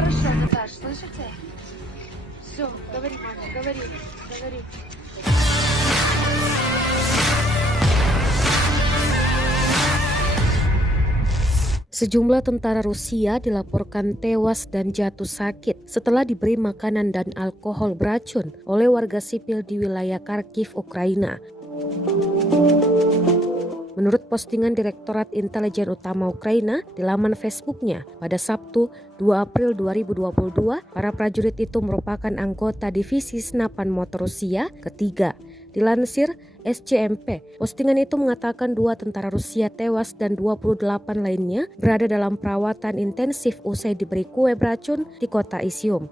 хорошо, Наташ, слышите? Все, говори, мама, говори. Sejumlah tentara Rusia dilaporkan tewas dan jatuh sakit setelah diberi makanan dan alkohol beracun oleh warga sipil di wilayah Kharkiv, Ukraina. Menurut postingan Direktorat Intelijen Utama Ukraina di laman Facebooknya pada Sabtu 2 April 2022, para prajurit itu merupakan anggota divisi senapan motor Rusia ketiga. Dilansir SCMP, postingan itu mengatakan 2 tentara Rusia tewas dan 28 lainnya berada dalam perawatan intensif usai diberi kue beracun di kota Izium.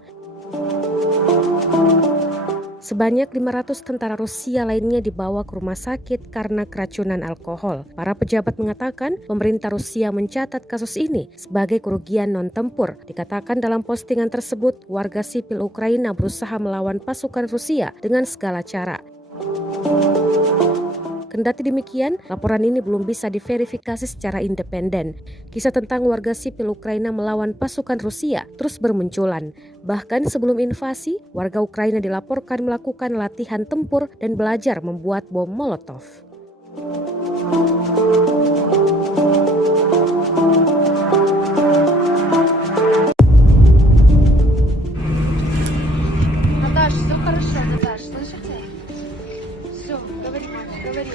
Sebanyak 500 tentara Rusia lainnya dibawa ke rumah sakit karena keracunan alkohol. Para pejabat mengatakan pemerintah Rusia mencatat kasus ini sebagai kerugian non-tempur. Dikatakan dalam postingan tersebut, warga sipil Ukraina berusaha melawan pasukan Rusia dengan segala cara. Kendati demikian, laporan ini belum bisa diverifikasi secara independen. Kisah tentang warga sipil Ukraina melawan pasukan Rusia terus bermunculan. Bahkan sebelum invasi, warga Ukraina dilaporkan melakukan latihan tempur dan belajar membuat bom Molotov. Наташ, все хорошо, Наташ, слышите? Все, говори, мама, говори.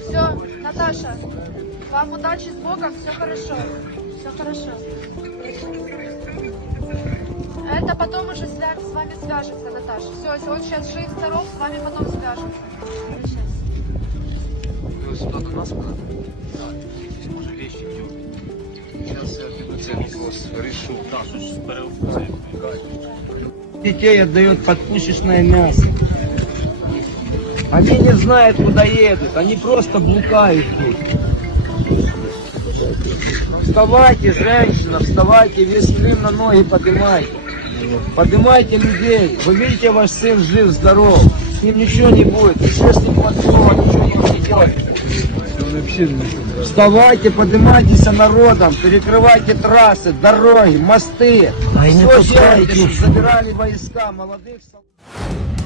Все, Наташа, вам удачи с Богом, все хорошо. Это потом уже с вами свяжется, Наташа. Все, он сейчас жив, здоров, с вами потом свяжется. Сюда до нас надо? Да, здесь може вещи идет. Сейчас я цей вопрос решу. Да, Детей отдает под пушечное мясо. Они не знают, куда едут, они просто блукают тут. Вставайте, женщина, вставайте, весь Крым на ноги поднимайте. Поднимайте людей. Вы видите, ваш сын жив-здоров. С ним ничего не будет. Ничего с ним плохого, ничего не делать. Вставайте, поднимайтесь народом, перекрывайте трассы, дороги, мосты. Все делайте, чтобы забирали войска молодых солдат.